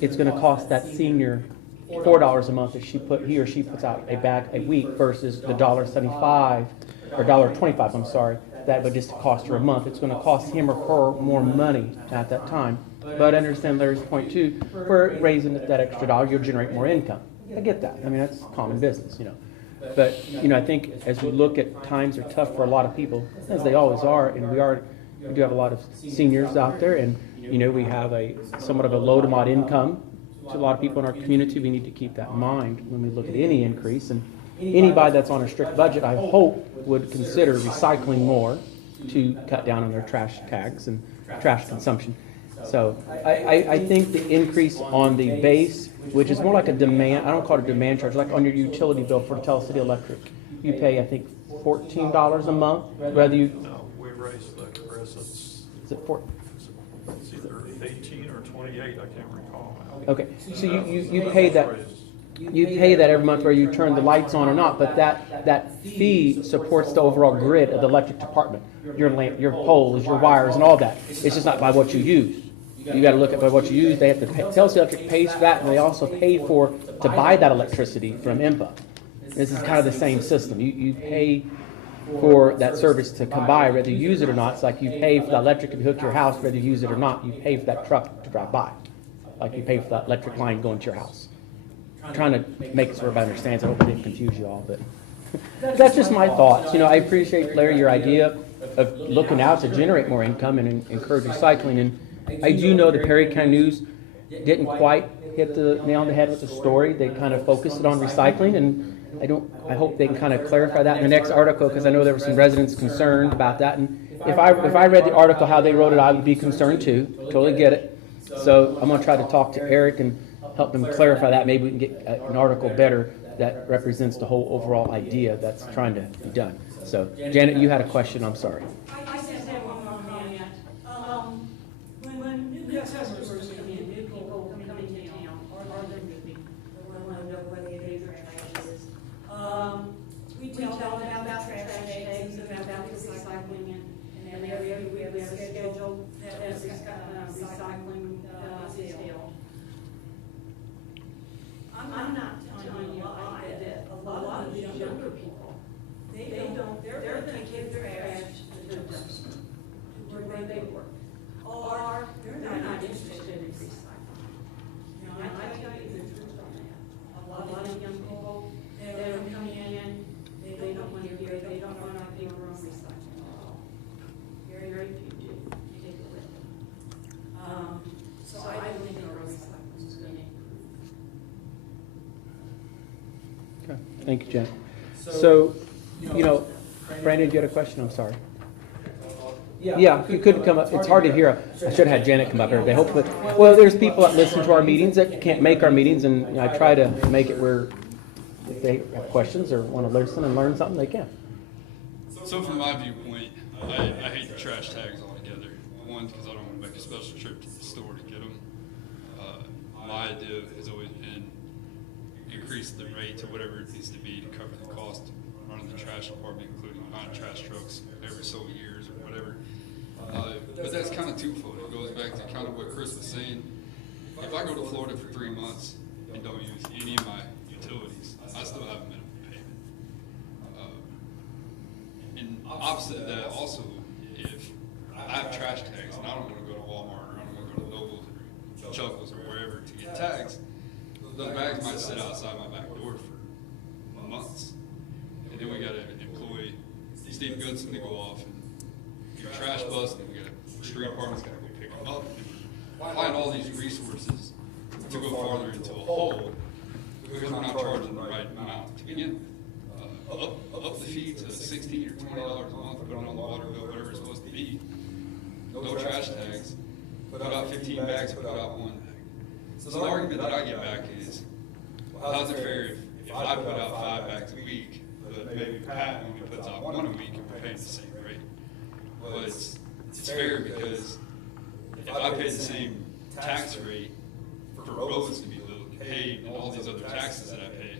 it's gonna cost that senior $4 a month if he or she puts out a bag a week versus the $1.75 or $1.25, I'm sorry, that would just cost her a month. It's gonna cost him or her more money at that time. But I understand Larry's point too, for raising that extra dollar, you'll generate more income. I get that. I mean, that's common business, you know. But, you know, I think as we look at times are tough for a lot of people, as they always are, and we do have a lot of seniors out there, and, you know, we have somewhat of a low to mod income to a lot of people in our community. We need to keep that in mind when we look at any increase. And anybody that's on a strict budget, I hope, would consider recycling more to cut down on their trash tags and trash consumption. So I think the increase on the base, which is more like a demand, I don't call it a demand charge, like on your utility bill for Tell City Electric, you pay, I think, $14 a month, whether you, No, we raised the, Chris, is it four? it's either 18 or 28, I can't recall now. Okay, so you pay that, you pay that every month whether you turn the lights on or not, but that fee supports the overall grid of the electric department, your lamp, your poles, your wires, and all that. It's just not by what you use. You gotta look at by what you use. They have to pay, Telstra Electric pays for that, and they also pay to buy that electricity from IMPA. This is kind of the same system. You pay for that service to come by, whether you use it or not. It's like you pay for the electric to be hooked to your house, whether you use it or not. You pay for that truck to drive by, like you pay for that electric line going to your house. I'm trying to make it so everybody understands. I hope I didn't confuse you all, but that's just my thoughts. You know, I appreciate, Larry, your idea of looking out to generate more income and encourage recycling. And I do know the Perry County News didn't quite hit the nail on the head with the story. They kind of focused it on recycling, and I hope they can kind of clarify that in the next article, because I know there were some residents concerned about that. And if I read the article how they wrote it, I would be concerned too. Totally get it. So I'm going to try to talk to Eric and help them clarify that. Maybe we can get an article better that represents the whole overall idea that's trying to be done. So Janet, you had a question. I'm sorry. I just have one more comment. When new customers come in, new people come into town, or the new people, we want to know where they leave their trash is. We tell them about trash tags, about recycling, and every week we have a schedule that has recycling is held. I'm not telling you a lie that a lot of these younger people, they're gonna give their trash to the dumpster, to where they work. Or they're not interested in recycling. You know, I tell you the truth on that. A lot of young people, they're coming in, they don't want to hear, they don't want to be around recycling at all. Very, very few do, you take it with them. So I don't think our recycling is going to improve. Okay. Thank you, Janet. So, you know, Brandon, you had a question? I'm sorry. Yeah, you could come up. It's hard to hear. I should have had Janet come up here. They hopefully, well, there's people that listen to our meetings that can't make our meetings, and you know, I try to make it where if they have questions or want to listen and learn something, they can. So from my viewpoint, I hate the trash tags altogether. One, because I don't want to make a special trip to the store to get them. My idea has always been increase the rate to whatever it needs to be to cover the cost of running the trash department, including buying trash trucks every so years or whatever. But that's kind of twofold. It goes back to kind of what Chris was saying. If I go to Florida for 3 months and don't use any of my utilities, I still have a minimum payment. And opposite of that, also, if I have trash tags and I don't want to go to Walmart or I don't want to go to Nobles or Chuckles or wherever to get tags, those bags might sit outside my back door for months. And then we got to employ Steve Goodson to go off and do trash bust, and we got the street department's got to go pick them up. And find all these resources to go farther into a hole because we're not charging the right amount to begin with. Up the fee to $16 or $20 a month, put it on the water bill, whatever it's supposed to be. No trash tags. Put out 15 bags, put out 1 bag. So the argument that I get back is, how's it fair if I put out 5 bags a week, but maybe Pat only puts out 1 a week and we're paying the same rate? Well, it's fair because if I paid the same tax rate for roads to be paved and all these other taxes that I pay,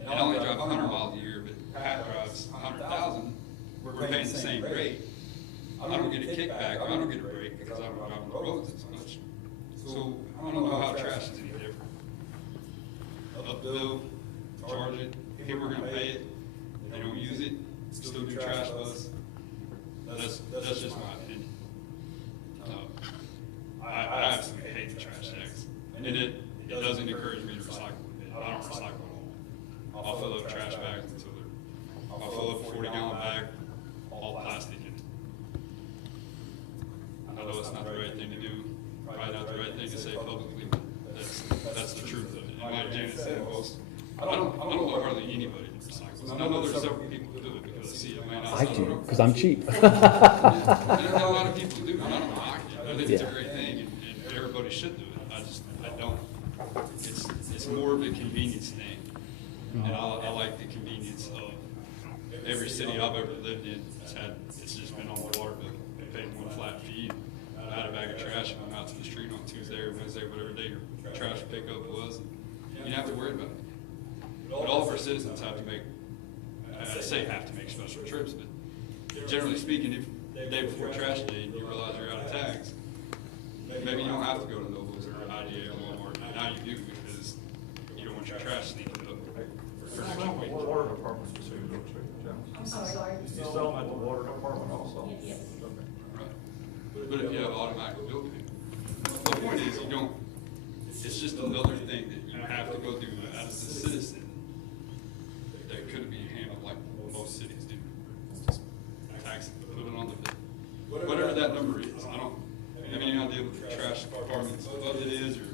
and I only drive 100 miles a year, but Pat drives 100,000, we're paying the same rate. I don't get a kickback, or I don't get a break because I don't drive on the roads as much. So I don't know how trash is any different. A bill, charge it, people are gonna pay it, they don't use it, still do trash bus. That's just my opinion. I absolutely hate the trash tax, and it doesn't encourage me to recycle. I don't recycle at all. I'll fill up trash bags until I'll fill up a 40-gallon bag, all plastic in it. I know it's not the right thing to do, probably not the right thing to say publicly, but that's the truth of it. And like Janet said, most, I don't know hardly anybody that recycles. And I know there's several people who do it because I see it laying outside. I do, because I'm cheap. And there's a lot of people who do, and I don't knock it. I think it's a great thing, and everybody should do it. I don't. It's more of a convenience thing. And I like the convenience of every city I've ever lived in. It's just been on the water bill. They paid one flat fee. I had a bag of trash and went out to the street on Tuesday or Wednesday, whatever day your trash pickup was. And you didn't have to worry about it. But all of our citizens have to make, I say have to make special trips, but generally speaking, if the day before trash day and you realize you're out of tags, maybe you don't have to go to Nobles or IGA or Walmart. Now you do because you don't want your trash sneaking up for next week. What water department does he go to, Jim? I'm sorry. You sell them at the water department also? Yes. Okay. Right. But if you have automatic bill payment, the point is you don't, it's just another thing that you have to go do as a citizen that could be handled like most cities do. Just tax it, put it on the bill. Whatever that number is, I don't have any idea what the trash department's budget is or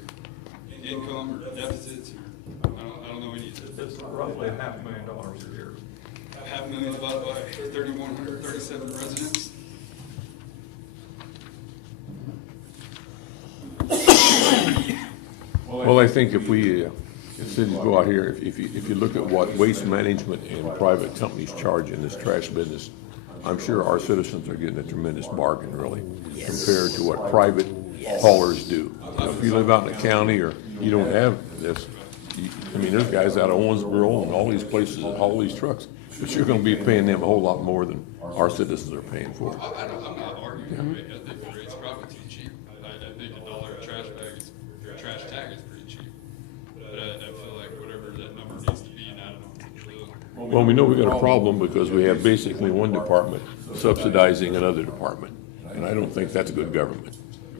income or deficits or, I don't know any of it. It's roughly $500,000 a year. $500,000 divided by 3,137 residents. Well, I think if we, if cities go out here, if you look at what waste management and private companies charge in this trash business, I'm sure our citizens are getting a tremendous bargain, really, compared to what private haulers do. If you live out in the county or you don't have this, I mean, there's guys out of Owensboro and all these places that haul these trucks, but you're gonna be paying them a whole lot more than our citizens are paying for it. I'm not arguing the rate. I think the rate's probably too cheap. I think $1 a trash bag is, trash tag is pretty cheap. But I feel like whatever that number needs to be, and I don't know. Well, we know we got a problem because we have basically one department subsidizing another department, and I don't think that's good government.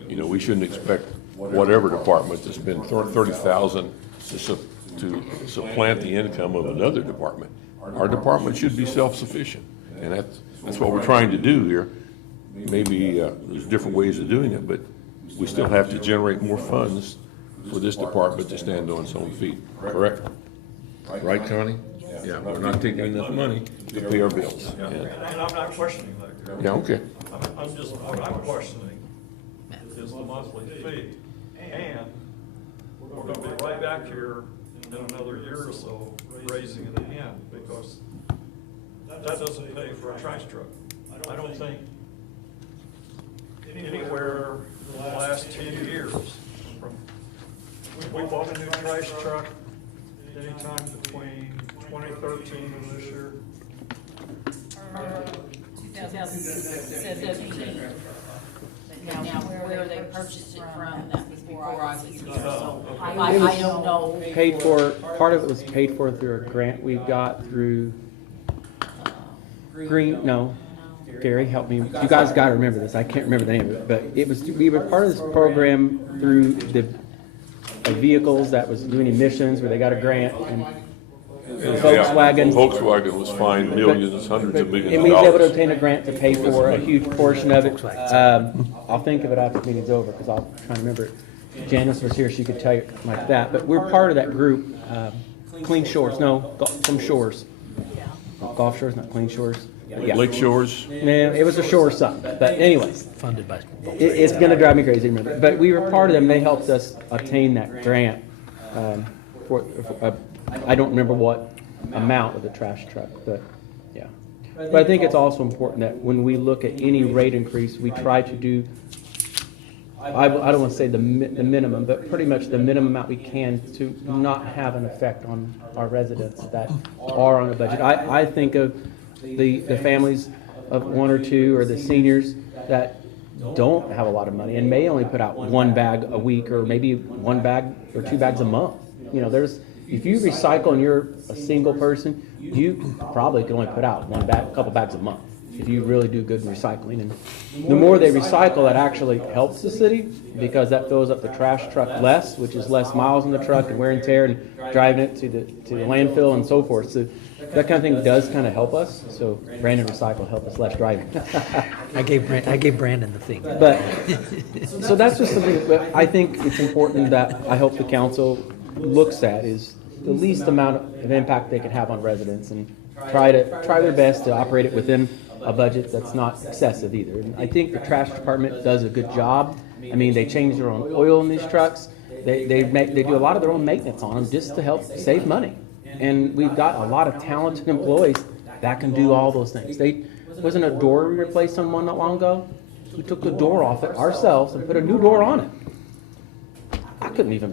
You know, we shouldn't expect whatever department to spend $30,000 to supplant the income of another department. Our department should be self-sufficient, and that's what we're trying to do here. Maybe there's different ways of doing it, but we still have to generate more funds for this department to stand on its own feet, correct? Right, Connie? Yeah, we're not taking enough money to pay our bills. Yeah, and I'm not questioning that, Gary. Yeah, okay. I'm just, what I'm questioning is the monthly fee. And we're gonna be right back here in another year or so raising it again, because that doesn't pay for a trash truck. I don't think anywhere in the last 10 years, we bought a new trash truck anytime between 2013 and this year. 2017. Now, where they purchased it from, that was before I was here, so I don't know. Paid for, part of it was paid for through a grant we got through Gary, help me. You guys gotta remember this. I can't remember the name of it, but it was, we were part of this program through the vehicles that was doing emissions where they got a grant and Volkswagen. Volkswagen was fined millions, hundreds of millions And of we was able to dollars. obtain a grant to pay for a huge portion of it. I'll think of it after the meeting's over, because I'll try to remember it. Janice was here, she could tell you like that, but we're part of that group, Clean Shores, some shores. Gulf Shores, not Clean Shores. Yeah. Lake Shores, No, it was a shore something, but anyways. Funded by. It's gonna drive me crazy to remember, but we were part of them, they helped us obtain that grant, I don't remember what amount of the trash truck, but, yeah. But I think it's also important that when we look at any rate increase, we try to do, I don't wanna say the minimum, but pretty much the minimum amount we can to not have an effect on our residents that are on the budget. I think of the families of one or two, or the seniors that don't have a lot of money and may only put out one bag a week or maybe one bag or two bags a month. You know, if you recycle and you're a single person, you probably can only put out one bag, a couple bags a month if you really do good recycling. And the more they recycle, that actually helps the city because that fills up the trash truck less, which is less miles on the truck and wear and tear and driving it to the landfill and so forth. So that kind of thing does kind of help us. So Brandon Recycle help us less driving. I gave Brandon the thing. But, so that's just something that I think it's important that I hope the council looks at is the least amount of impact they can have on residents and try their best to operate it within a budget that's not excessive either. And I think the trash department does a good job. I mean, they change their own oil in these trucks. They do a lot of their own maintenance on them just to help save money. And we've got a lot of talented employees that can do all those things. Wasn't a door we replaced on one not long ago? We took the door off it ourselves and put a new door on it. I couldn't even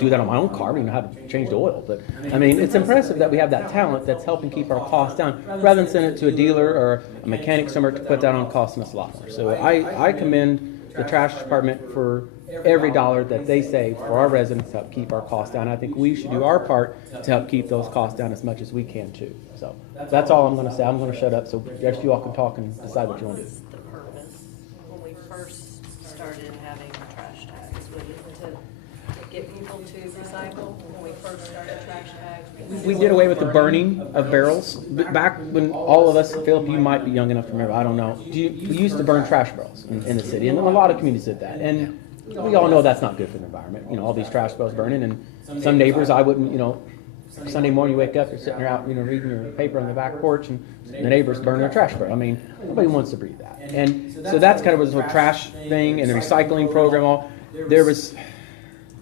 do that on my own car. I don't even know how to change the oil. But I mean, it's impressive that we have that talent that's helping keep our costs down, rather than send it to a dealer or a mechanic somewhere to put that on costing us a lot more. So I commend the trash department for every dollar that they save for our residents to help keep our costs down. I think we should do our part to help keep those costs down as much as we can too. So that's all I'm going to say. I'm going to shut up so the rest of you all can talk and decide what you want to do. What was the purpose when we first started having trash tags? Was it to get people to recycle when we first started trash tags? We did away with the burning of barrels. Back when all of us, Philip, you might be young enough to remember, I don't know. We used to burn trash barrels in the city, and a lot of communities did that. And we all know that's not good for the environment. You know, all these trash barrels burning, and some neighbors, I wouldn't, you know, Sunday morning you wake up, you're sitting there out, you know, reading your paper on the back porch, and the neighbors burning their trash barrel. I mean, nobody wants to breathe that. And so that's kind of was the whole trash thing and the recycling program. There was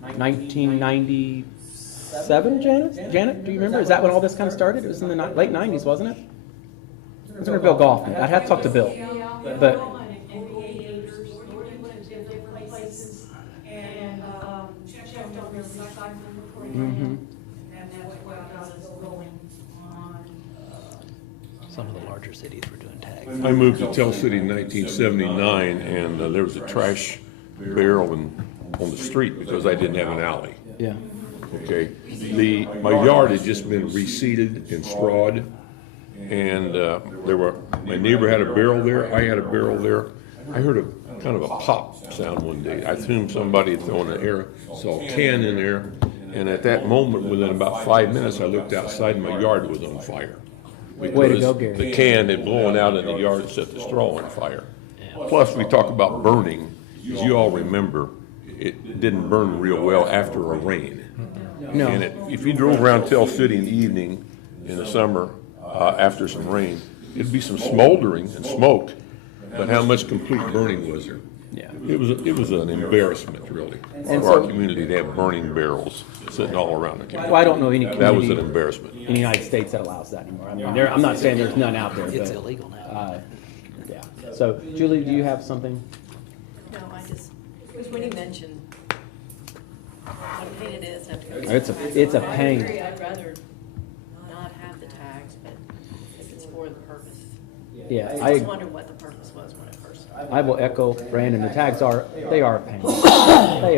1997, Janet, do you remember? Is that when all this kind of started? It was in the late 90s, wasn't it? It was under Bill Goffman. I'd have to talk to Bill. But Some of the larger cities were doing tags. I moved to Tell City in 1979, and there was a trash barrel on the street because I didn't have an alley. yeah. Okay, my yard had just been reseeded and strawed, and my neighbor had a barrel there, I had a barrel there. I heard a kind of a pop sound one day. I assumed somebody had thrown an aerosol can in there, and at that moment, within about 5 minutes, I looked outside and my yard was on fire. Way to go, Gary. The can had blown out in the yard and set the straw on fire. Plus, we talk about burning, as you all remember, it didn't burn real well after a rain. No. And if you drove around Tell City in the evening, in the summer, after some rain, it'd be some smoldering and smoke, but how much complete burning was there? Yeah. It was an embarrassment, really, And for our so- community to have burning barrels sitting all around the community. Well, I don't know any That was an community embarrassment. in the United States that allows that anymore. I mean, I'm not saying there's none out there, but. It's illegal now. Yeah. So, Julie, do you have something? No, because when you mentioned what a pain it is to have to go. It's a I pain. agree, I'd rather not have the tags, but if it's for the purpose. Yeah, I just wondered what the purpose was when it first started. I will echo Brandon, the tags are a pain. They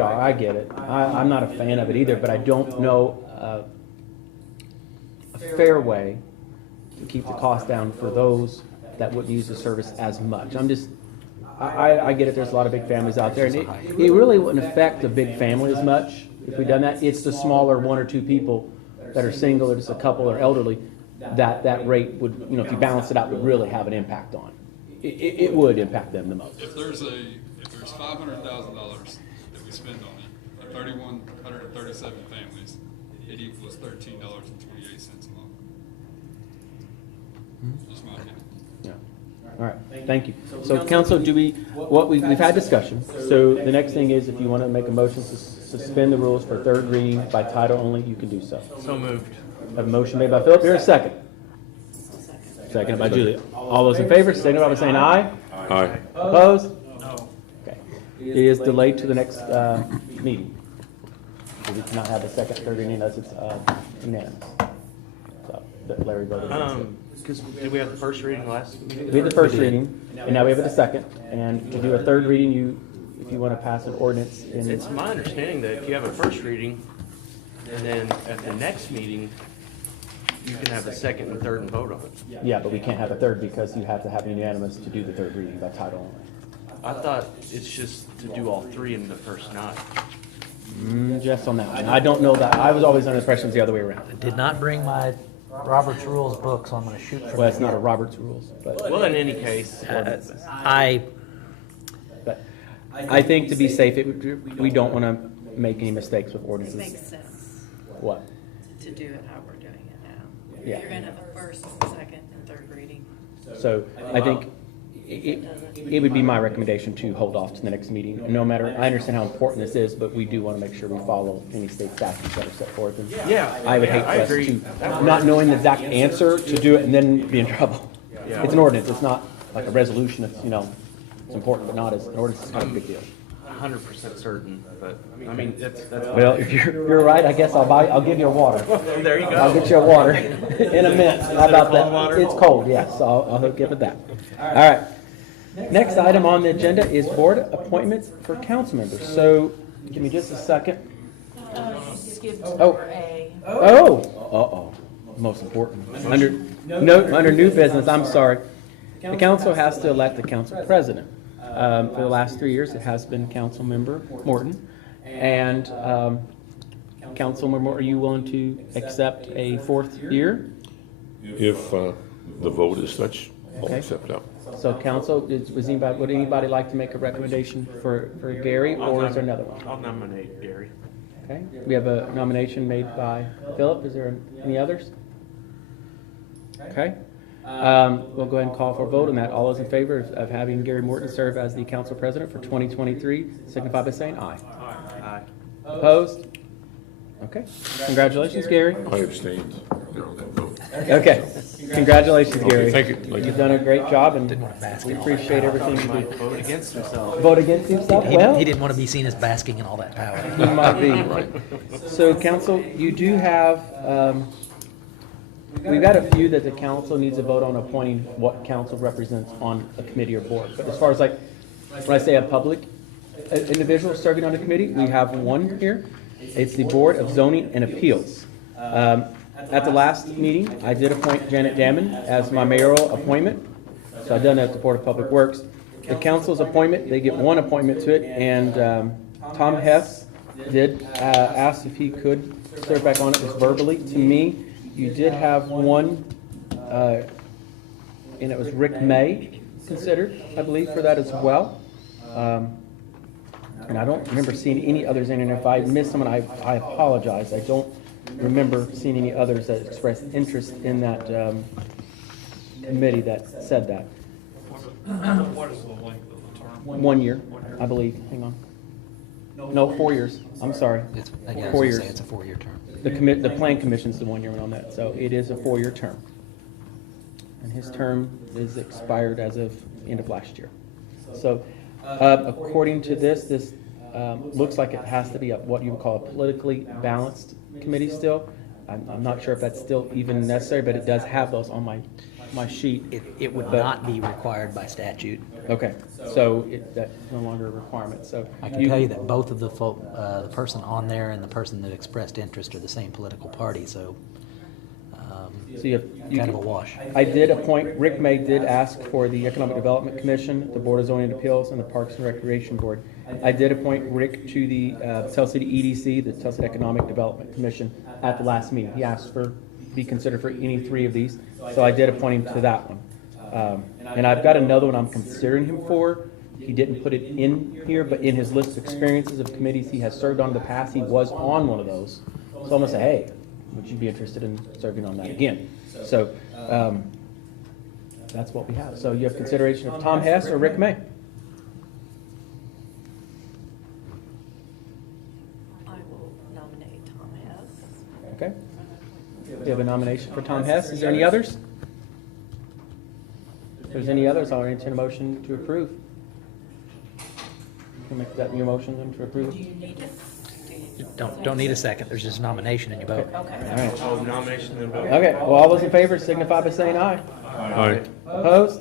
are, I get it. I'm not a fan of it either, but I don't know a fair way to keep the cost down for those that wouldn't use the service as much. I get it, there's a lot of big families out there, and it really wouldn't affect the big family as much if we done that. It's the smaller one or two people that are single or just a couple or elderly that rate would, you know, if you balance it out, would really have an impact on. It would impact them the most. If there's $500,000 that we spend on it, 3,137 families, it equals $13.28 a month. Just my opinion. Yeah. All right, thank you. So council, we've had discussion. So the next thing is if you want to make a motion to suspend the rules for third reading by title only, you can do so. So moved. Have a motion made by Philip, here a second. Seconded by Julia. All those in favor, signify by saying aye. Aye. Opposed? No. Okay. It is delayed to the next meeting. So we cannot have a second, third reading unless it's unanimous. So, but Larry voted against it. Because did we have the first reading last meeting? We had the first reading, and now we have the second. And to do a third reading, if you want to pass an ordinance in. It's my understanding that if you have a first reading, and then at the next meeting, you can have the second and third and vote on it. Yeah, but we can't have a third because you have to have unanimous to do the third reading by title only. I thought it's just to do all three in the first night. Just on that one. I don't know that. I was always under the impression it's the other way around. Did not bring my Robert's Rules book, so I'm gonna shoot from Well, it's the not a hip. Robert's rules, but Well, in any case, but I think to be safe, we don't want to make any mistakes with It ordinances. makes sense What? to do it how we're doing it now. Yeah. You're gonna have a first, second, and third reading. So I think it would be my recommendation to hold off to the next meeting. And no matter, I understand how important this is, but we do want to make sure we follow any state statutes that are set forth. And yeah. I would hate I for us agree. to, not knowing the exact answer, to do it and then be in trouble. Yeah. It's an ordinance. It's not like a resolution. It's, it's important, but not as, an ordinance is kind of a big deal. 100% certain, but I mean, that's. Well, if you're right, I guess I'll give you a water. There you go. I'll get you a water in a minute. How about that? It's cold, yes, I'll hook you up with that. All right. Next item on the agenda is board appointments for council members. So, give me just a second. You skipped Oh. number A. Oh, most important. Under new business, I'm sorry. The council has to elect the council president. For the last 3 years, it has been council member Morton. And, Councilmember Morton, are you willing to accept a fourth year? If the vote is such, I'll Okay. accept that. So council, would anybody like to make a recommendation for Gary, or is there another one? I'll nominate Gary. Okay, we have a nomination made by Philip. Is there any others? Okay. We'll go ahead and call for a vote on that. All those in favor of having Gary Morton serve as the council president for 2023, signify by saying aye. Aye. Opposed? Okay. Congratulations, Gary. I abstained on that vote. Okay. Congratulations, Gary. Thank you. You've done a great job, and bask we in all that appreciate power. everything you do. Vote against himself. Vote against himself? Well, He didn't want to be seen as basking in all that power. he might be. So, council, you do have, we've got a few that the council needs to vote on appointing what council represents on a committee or board. But as far as like, when I say a public individual serving on a committee, we have one here. It's the Board of Zoning and Appeals. At the last meeting, I did appoint Janet Damon as my mayoral appointment. So I've done that at the Board of Public Works. The council's appointment, they get one appointment to it, and Tom Hess did ask if he could serve back on it just verbally to me. You did have one, and it was Rick May considered, I believe, for that as well. And I don't remember seeing any others in, and if I missed someone, I apologize. I don't remember seeing any others that expressed interest in that committee that said that. What is the length of the term? 1 year, I believe. Hang on. No, 4 years. I'm sorry. It's, again, I was 4 gonna years. say it's a 4-year term. The plan commission's the 1 year one on that, so it is a 4-year term. And his term is expired as of end of last year. So, according to this looks like it has to be what you would call a politically balanced committee still. I'm not sure if that's still even necessary, but it does have those on my sheet. It would But- not be required by statute. Okay, so that's no longer a requirement, so. I can tell you that both of the the person on there and the person that expressed interest are the same political party, so So you kind of a wash. I did appoint, Rick May did ask for the Economic Development Commission, the Board of Zoning and Appeals, and the Parks and Recreation Board. I did appoint Rick to the Tell City EDC, the Tell City Economic Development Commission, at the last meeting. He asked for, be considered for any 3 of these, so I did appoint him to that one. And I've got another one I'm considering him for. He didn't put it in here, but in his list of experiences of committees he has served on in the past, he was on one of those. So I'm gonna say, hey, would you be interested in serving on that again? So, that's what we have. So you have consideration of Tom Hess or Rick May? I will nominate Tom Hess. Okay. We have a nomination for Tom Hess. Is there any others? If there's any others, I'll entertain a motion to approve. You can make that your motion then to approve. Do you need it? Don't need a second. There's just nomination and you vote. Okay. All right. Oh, nomination and vote. Okay, well, all those in favor signify by saying aye. Aye. Opposed?